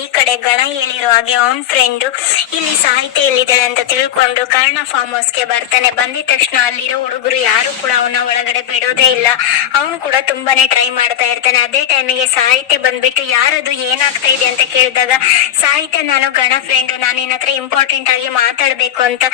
ಈ ಕಡೆ ಗಣ ಹೇಳಿರೋ ಹಾಗೆ ಅವನ್ ಫ್ರೆಂಡ್ ಇಲ್ಲಿ ಸಾಹಿತ್ಯ ಎಲ್ಲಿದ್ದಾಳೆ ಅಂತ ತಿಳ್ಕೊಂಡು ಕರ್ಣ ಫಾರ್ಮ್ ಹೌಸ್ಗೆ ಬರ್ತಾನೆ. ಬಂದಿದ ತಕ್ಷಣ ಅಲ್ಲಿರೋ ಹುಡುಗರು ಯಾರು ಕೂಡ ಅವನ ಒಳಗಡೆ ಬಿಡೋದೇ ಇಲ್ಲ. ಅವನು ಕೂಡ ತುಂಬಾನೇ ಟ್ರೈ ಮಾಡ್ತಾ ಇರ್ತಾನೆ. ಅದೇ ಟೈಮಿಗೆ ಸಾಹಿತ್ಯ ಬಂದ್ಬಿಟ್ಟು ಯಾರದು ಏನಾಗ್ತಾ ಇದೆ ಅಂತ ಕೇಳಿದಾಗ, ಸಾಹಿತ್ಯ, ನಾನು ಗಣ ಫ್ರೆಂಡ್ ನಾನು ಏನತ್ರ ಇಂಪಾರ್ಟೆಂಟ್ ಆಗಿ ಮಾತಾಡ್ಬೇಕು ಅಂತ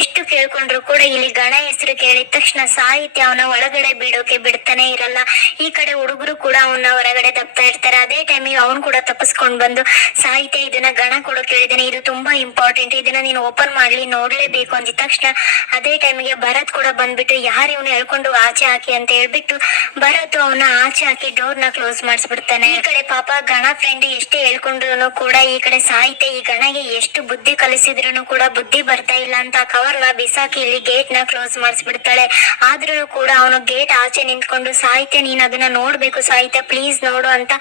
ಎಷ್ಟು ಕೇಳ್ಕೊಂಡ್ರು ಕೂಡ ಇಲ್ಲಿ ಗಣ ಹೆಸರು ಕೇಳಿದ ತಕ್ಷಣ ಸಾಹಿತ್ಯ ಅವನ ಒಳಗಡೆ ಬಿಡೋಕೆ ಬಿಡ್ತಾನೆ ಇರಲ್ಲ. ಈ ಕಡೆ ಹುಡುಗರು ಕೂಡ ಅವನ ಹೊರಗಡೆ ತಪ್ತಾ ಇರ್ತಾರೆ. ಅದೇ ಟೈಮಿಗೆ ಅವನು ಕೂಡ ತಪ್ಪಿಸ್ಕೊಂಡ್ ಬಂದು ಸಾಹಿತ್ಯ ಇದನ್ನ ಗಣ ಕೊಡೋಕೆ ಕೇಳಿದಾನೆ ಇದು ತುಂಬಾ ಇಂಪಾರ್ಟೆಂಟ್ ಇದನ್ನ ನೀನು ಓಪನ್ ಮಾಡ್ಲಿ, ನೋಡ್ಲೇಬೇಕು ಅಂದಿದ ತಕ್ಷಣ ಅದೇ ಟೈಮಿಗೆ ಭರತ್ ಕೂಡ ಬಂದ್ಬಿಟ್ಟು ಯಾರು ಇವನು ಹೇಳ್ಕೊಂಡು ಆಚೆ ಹಾಕಿ ಅಂತ ಹೇಳ್ಬಿಟ್ಟು ಭರತ್ ಅವನ ಆಚೆ ಹಾಕಿ ಡೋರ್ನ ಕ್ಲೋಸ್ ಮಾಡಿಸ್ಬಿಡ್ತಾನೆ. ಈ ಕಡೆ ಪಾಪ ಗಣ ಫ್ರೆಂಡ್ ಎಷ್ಟೇ ಹೇಳ್ಕೊಂಡ್ರು ಕೂಡ ಈ ಕಡೆ ಸಾಹಿತ್ಯ, ಈ ಗಣಗೆ ಎಷ್ಟು ಬುದ್ಧಿ ಕಲಿಸಿದ್ರು ಕೂಡ ಬುದ್ಧಿ ಬರ್ತಾ ಇಲ್ಲ ಅಂತ ಕವರ್ನ ಬಿಸಾಕಿ ಇಲ್ಲಿ ಗೇಟ್ನ ಕ್ಲೋಸ್ ಮಾಡಿಸ್ಬಿಡ್ತಾಳೆ. ಆದ್ರೂ ಕೂಡ ಅವನು ಗೇಟ್ ಆಚೆ ನಿಂತ್ಕೊಂಡು, ಸಾಹಿತ್ಯ, ನೀನ್ ಅದನ್ನ ನೋಡ್ಬೇಕು, ಸಾಹಿತ್ಯ ಪ್ಲೀಸ್ ನೋಡು ಅಂತ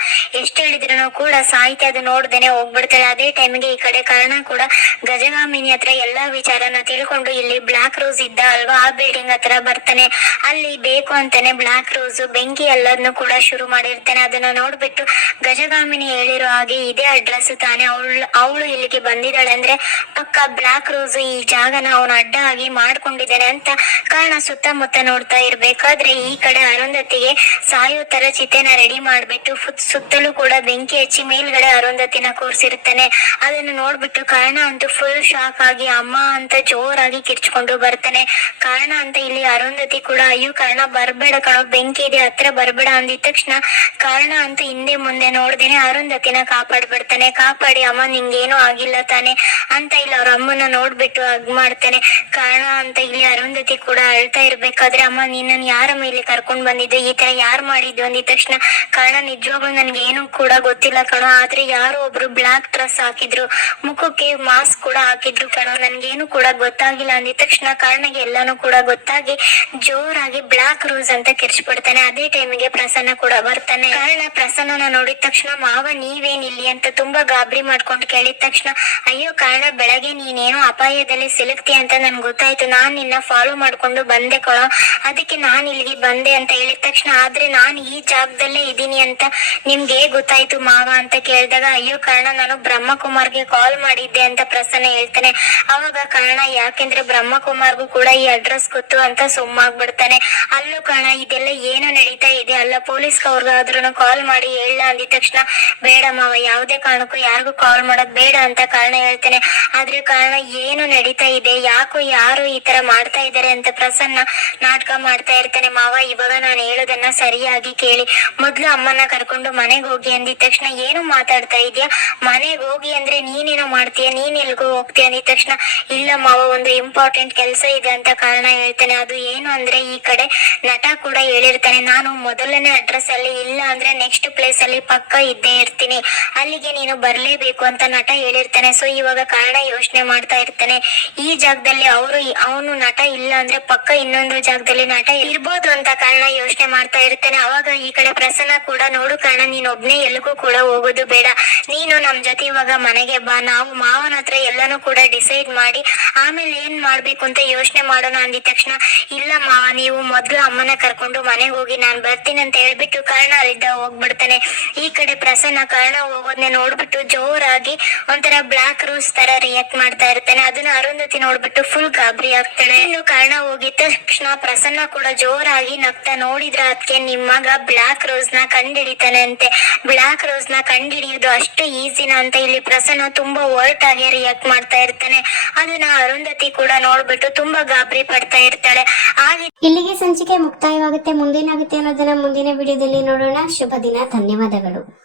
ಎಷ್ಟು ಹೇಳಿದ್ರು ಕೂಡ ಸಾಹಿತ್ಯ ಅದು ನೋಡ್ದೇನೆ ಹೋಗ್ಬಿಡ್ತಾರೆ. ಅದೇ ಟೈಮ್ಗೆ ಈ ಕಡೆ ಕಾರಣ ಕೂಡ ಗಜಗಾಮಿನಿ ಹತ್ರ ಎಲ್ಲಾ ವಿಚಾರನ ತಿಳ್ಕೊಂಡು ಇಲ್ಲಿ ಬ್ಲಾಕ್ ರೋಸ್ ಇದ್ದ ಅಲ್ವಾ? ಆ ಬಿಲ್ಡಿಂಗ್ ಹತ್ರ ಬರ್ತಾನೆ. ಅಲ್ಲಿ ಬೇಕು ಅಂತಾನೆ ಬ್ಲಾಕ್ ರೋಸ್ ಬೆಂಕಿ ಎಲ್ಲದನ್ನು ಕೂಡ ಶುರು ಮಾಡಿರ್ತಾನೆ. ಅದನ್ನ ನೋಡ್ಬಿಟ್ಟು ಗಜಗಾಮಿನಿ ಹೇಳಿರೋ ಹಾಗೆ ಇದೇ ಅಡ್ರೆಸ್ ತಾನೆ. ಅವಳು ಅವಳು ಇಲ್ಲಿಗೆ ಬಂದಿದ್ದಾಳೆ ಅಂದ್ರೆ ಪಕ್ಕ ಬ್ಲಾಕ್ ರೋಸ್ ಈ ಜಾಗನ ಅವನು ಅಡ್ಡ ಆಗಿ ಮಾಡ್ಕೊಂಡಿದ್ದಾನೆ ಅಂತ ಕಾರಣ ಸುತ್ತಮುತ್ತ ನೋಡ್ತಾ ಇರ್ಬೇಕಾದ್ರೆ ಈ ಕಡೆ ಅರುಂಧತಿಗೆ ಸಾಯೋ ತರ ಚಿತೆನ ರೆಡಿ ಮಾಡ್ಬಿಟ್ಟು ಸುತ್ತಲೂ ಕೂಡ ಬೆಂಕಿ ಹಚ್ಚಿ ಮೇಲ್ಗಡೆ ಅರುಂಧತಿನ ಕೂರಿಸಿರ್ತಾನೆ ಅದನ್ನು ನೋಡ್ಬಿಟ್ಟು ಕಾರಣ ಅಂತೂ ಫುಲ್ ಶಾಕ್ ಆಗಿ, ಅಮ್ಮ ಅಂತ ಜೋರಾಗಿ ಕಿರ್ಚ್ಕೊಂಡು ಬರ್ತಾನೆ. ಕಾರಣ ಅಂತ ಇಲ್ಲಿ ಅರುಂಧತಿ ಕೂಡ, ಅಯ್ಯೋ, ಕಾರಣ ಬರ್ಬೇಡ ಕಣೋ, ಬೆಂಕಿ ಇದೆ, ಹತ್ರ ಬರ್ಬೇಡ ಅಂದಿದ ತಕ್ಷಣ ಕಾರಣ ಅಂತ ಹಿಂದೆ ಮುಂದೆ ನೋಡ್ದೇನೆ ಅರುಂಧತಿನ ಕಾಪಾಡ್ಬಿಡ್ತಾನೆ ಕಾಪಾಡಿ ಅಮ್ಮ, ನಿಂಗೇನು ಆಗಿಲ್ಲ ತಾನೆ ಅಂತ ಇಲ್ಲಿ ಅವ್ರ ಅಮ್ಮನ ನೋಡ್ಬಿಟ್ಟು ಅಗ್ ಮಾಡ್ತಾನೆ. ಕಾರಣ ಅಂತ ಇಲ್ಲಿ ಅರುಂಧತಿ ಕೂಡ ಅಳ್ತಾ ಇರ್ಬೇಕಾದ್ರೆ, ಅಮ್ಮ ನಿನ್ನ ಯಾರ ಮೇಲೆ ಕರ್ಕೊಂಡ್ ಬಂದಿದ್ದು? ಈ ತರ ಯಾರು ಮಾಡಿದ್ದು? ಅಂದಿದ ತಕ್ಷಣ ಕಾರಣ ನಿಜವಾಗ್ಲೂ ನನ್ಗೆ ಏನು ಕೂಡ ಗೊತ್ತಿಲ್ಲ ಕಣೋ. ಆದ್ರೆ ಯಾರೋ ಒಬ್ರು ಬ್ಲಾಕ್ ಡ್ರೆಸ್ ಹಾಕಿದ್ರು, ಮುಖಕ್ಕೆ ಮಾಸ್ಕ್ ಕೂಡ ಹಾಕಿದ್ರು ಕಣೋ, ನನ್ಗೇನು ಕೂಡ ಗೊತ್ತಾಗಿಲ್ಲ. ಅಂದಿದ ತಕ್ಷಣ ಕಾರಣಗೆ ಎಲ್ಲಾನು ಕೂಡ ಗೊತ್ತಾಗಿ ಜೋರಾಗಿ ಬ್ಲಾಕ್ ರೋಸ್ ಅಂತ ಕಿರ್ಚ್ಬಿಡ್ತಾನೆ ಅದೇ ಟೈಮಿಗೆ ಪ್ರಸನ್ನ ಕೂಡ ಬರ್ತಾನೆ. ಕಾರಣ ಪ್ರಸನ್ನನ ನೋಡಿದ ತಕ್ಷಣ, ಮಾವ ನೀವೇನ್ ಇಲ್ಲಿ ಅಂತ ತುಂಬಾ ಗಾಬರಿ ಮಾಡ್ಕೊಂಡು ಕೇಳಿದ ತಕ್ಷಣ, ಅಯ್ಯೋ ಕಾರಣ, ಬೆಳಗ್ಗೆ ನೀನೇನೋ ಅಪಾಯದಲ್ಲಿ ಸಿಲುಕ್ತಿ ಅಂತ ನನ್ಗೆ ಗೊತ್ತಾಯ್ತು. ನಾನ್ ನಿನ್ನ ಫಾಲೋ ಮಾಡ್ಕೊಂಡು ಬಂದೆ ಕಣೋ. ಅದಕ್ಕೆ ನಾನ್ ಇಲ್ಲಿಗೆ ಬಂದೆ ಅಂತ ಹೇಳಿದ ತಕ್ಷಣ, ಆದ್ರೆ ನಾನ್ ಈ ಜಾಗದಲ್ಲೇ ಇದ್ದೀನಿ ಅಂತ ನಿಮ್ಗೆ ಗೊತ್ತಾಯ್ತು ಮಾವ ಅಂತ ಕೇಳಿದಾಗ ಅಯ್ಯೋ ಕಾರಣ, ನಾನು ಬ್ರಹ್ಮಕುಮಾರ್ಗೆ ಕಾಲ್ ಮಾಡಿದ್ದೆ ಅಂತ ಪ್ರಸನ್ನ ಹೇಳ್ತಾನೆ. ಅವಾಗ ಕಾರಣ, ಯಾಕೆಂದ್ರೆ ಬ್ರಹ್ಮಕುಮಾರ್ಗೂ ಕೂಡ ಈ ಅಡ್ರೆಸ್ ಗೊತ್ತು ಅಂತ ಸುಮ್ಮಾಗ್ಬಿಡ್ತಾನೆ. ಅಲ್ಲೂ ಕಾರಣ, ಇದೆಲ್ಲ ಏನು ನಡೀತಾ ಇದೆ? ಅಲ್ಲ ಪೊಲೀಸ್ ಅವ್ರಿಗಾದ್ರೂ ಕಾಲ್ ಮಾಡಿ ಹೇಳ ಅಂದಿದ ತಕ್ಷಣ, ಬೇಡ ಮಾವ, ಯಾವುದೇ ಕಾರಣಕ್ಕೂ ಯಾರಿಗೂ ಕಾಲ್ ಮಾಡೋದ್ ಬೇಡ ಅಂತ ಕಾರಣ ಹೇಳ್ತಾನೆ. ಆದ್ರೆ ಕಾರಣ, ಏನು ನಡೀತಾ ಇದೆ? ಯಾಕೋ ಯಾರು ಈ ತರ ಮಾಡ್ತಾ ಇದ್ದಾರೆ ಅಂತ ಪ್ರಸನ್ನ ನಾಟಕ ಮಾಡ್ತಾ ಇರ್ತಾನೆ. ಮಾವ, ಇವಾಗ ನಾನು ಹೇಳೋದನ್ನ ಸರಿಯಾಗಿ ಕೇಳಿ. ಮೊದ್ಲು ಅಮ್ಮನ ಕರ್ಕೊಂಡು ಮನೆಗೆ ಹೋಗಿ ಅಂದಿದ ತಕ್ಷಣ ಏನು ಮಾತಾಡ್ತಾ ಇದೀಯಾ ಮನೆಗೆ ಹೋಗಿ ಅಂದ್ರೆ ನೀನೇನೋ ಮಾಡ್ತೀಯ? ನೀನ್ ಎಲ್ಗೋ ಹೋಗ್ತೀಯ ಅಂದಿದ ತಕ್ಷಣ ಇಲ್ಲ ಮಾವ ಒಂದು ಇಂಪಾರ್ಟೆಂಟ್ ಕೆಲಸ ಇದೆ ಅಂತ ಕಾರಣ ಹೇಳ್ತಾನೆ. ಅದು ಏನು ಅಂದ್ರೆ ಈ ಕಡೆ ನಟ ಕೂಡ ಹೇಳಿರ್ತಾನೆ, ನಾನು ಮೊದಲನೇ ಅಡ್ರೆಸ್ ಅಲ್ಲಿ ಇಲ್ಲ ಅಂದ್ರೆ ನೆಕ್ಸ್ಟ್ ಪ್ಲೇಸ್ ಅಲ್ಲಿ ಪಕ್ಕ ಇದ್ದೇ ಇರ್ತೀನಿ. ಅಲ್ಲಿಗೆ ನೀನು ಬರ್ಲೇಬೇಕು ಅಂತ ನಟ ಹೇಳಿರ್ತಾನೆ. ಸೊ ಇವಾಗ ಕಾರಣ ಯೋಚನೆ ಮಾಡ್ತಾ ಇರ್ತಾನೆ. ಈ ಜಾಗದಲ್ಲಿ ಅವರು ಅವನು ನಟ ಇಲ್ಲ ಅಂದ್ರೆ ಪಕ್ಕ ಇನ್ನೊಂದು ಜಾಗದಲ್ಲಿ ನಟ ಇರ್ಬೋದು ಅಂತ ಕಾರಣ ಯೋಚನೆ ಮಾಡ್ತಾ ಇರ್ತಾನೆ. ಅವಾಗ ಈ ಕಡೆ ಪ್ರಸನ್ನ ಕೂಡ, ನೋಡು ಕಾರಣ, ನೀನ್ ಒಬ್ನೇ ಎಲ್ಲಿಗೂ ಕೂಡ ಹೋಗೋದು ಬೇಡ. ನೀನು ನಮ್ ಜೊತೆ ಇವಾಗ ಮನೆಗೆ ಬಾ. ನಾವು ಮಾವನ ಹತ್ರ ಎಲ್ಲಾನು ಕೂಡ ಡಿಸೈಡ್ ಮಾಡಿ, ಆಮೇಲೆ ಏನ್ ಮಾಡ್ಬೇಕು ಅಂತ ಯೋಚನೆ ಮಾಡೋಣ ಅಂದಿದ ತಕ್ಷಣ, ಇಲ್ಲ ಮಾವ, ನೀವು ಮೊದ್ಲು ಅಮ್ಮನ ಕರ್ಕೊಂಡು ಮನೆಗೆ ಹೋಗಿ ನಾನ್ ಬರ್ತೀನಿ ಅಂತ ಹೇಳ್ಬಿಟ್ಟು ಕಾರಣ ಅಲ್ಲಿದ್ದ ಹೋಗ್ಬಿಡ್ತಾನೆ. ಈ ಕಡೆ ಪ್ರಸನ್ನ ಕಾರಣ ಹೋಗೋದ್ನೆ ನೋಡ್ಬಿಟ್ಟು ಜೋರಾಗಿ ಒಂಥರ ಬ್ಲಾಕ್ ರೋಸ್ ತರ ರಿಯಾಕ್ಟ್ ಮಾಡ್ತಾ ಇರ್ತಾನೆ. ಅದನ್ನ ಅರುಂಧತಿ ನೋಡ್ಬಿಟ್ಟು ಫುಲ್ ಗಾಬರಿ ಆಗ್ತಾಳೆ. ಇನ್ನು ಕಾರಣ ಹೋಗಿದ ತಕ್ಷಣ ಪ್ರಸನ್ನ ಕೂಡ ಜೋರಾಗಿ ನಗ್ತಾ ನೋಡಿದ್ರ ಅದಕ್ಕೆ ಮಗ ಬ್ಲಾಕ್ ರೋಸ್ನ ಕಂಡಿಡಿತಾನೆ ಅಂತೆ. ಬ್ಲಾಕ್ ರೋಸ್ನ ಕಂಡಿಡಿಯೋದು ಅಷ್ಟು ಈಸಿನ ಅಂತ ಇಲ್ಲಿ ಪ್ರಸನ್ನ ತುಂಬಾ ವರ್ಟ್ ಆಗಿ ರಿಯಾಕ್ಟ್ ಮಾಡ್ತಾ ಇರ್ತಾನೆ. ಅದನ್ನ ಅರುಂಧತಿ ಕೂಡ ನೋಡ್ಬಿಟ್ಟು ತುಂಬಾ ಗಾಬರಿ ಪಡ್ತಾ ಇರ್ತಾಳೆ. ಹಾಗೆ ಇಲ್ಲಿಗೆ ಸಂಚಿಕೆ ಮುಕ್ತಾಯವಾಗುತ್ತೆ. ಮುಂದೇನಾಗುತ್ತೆ ಅನ್ನೋದನ್ನ ಮುಂದಿನ ವಿಡಿಯೋದಲ್ಲಿ ನೋಡೋಣ. ಶುಭ ದಿನ. ಧನ್ಯವಾದಗಳು.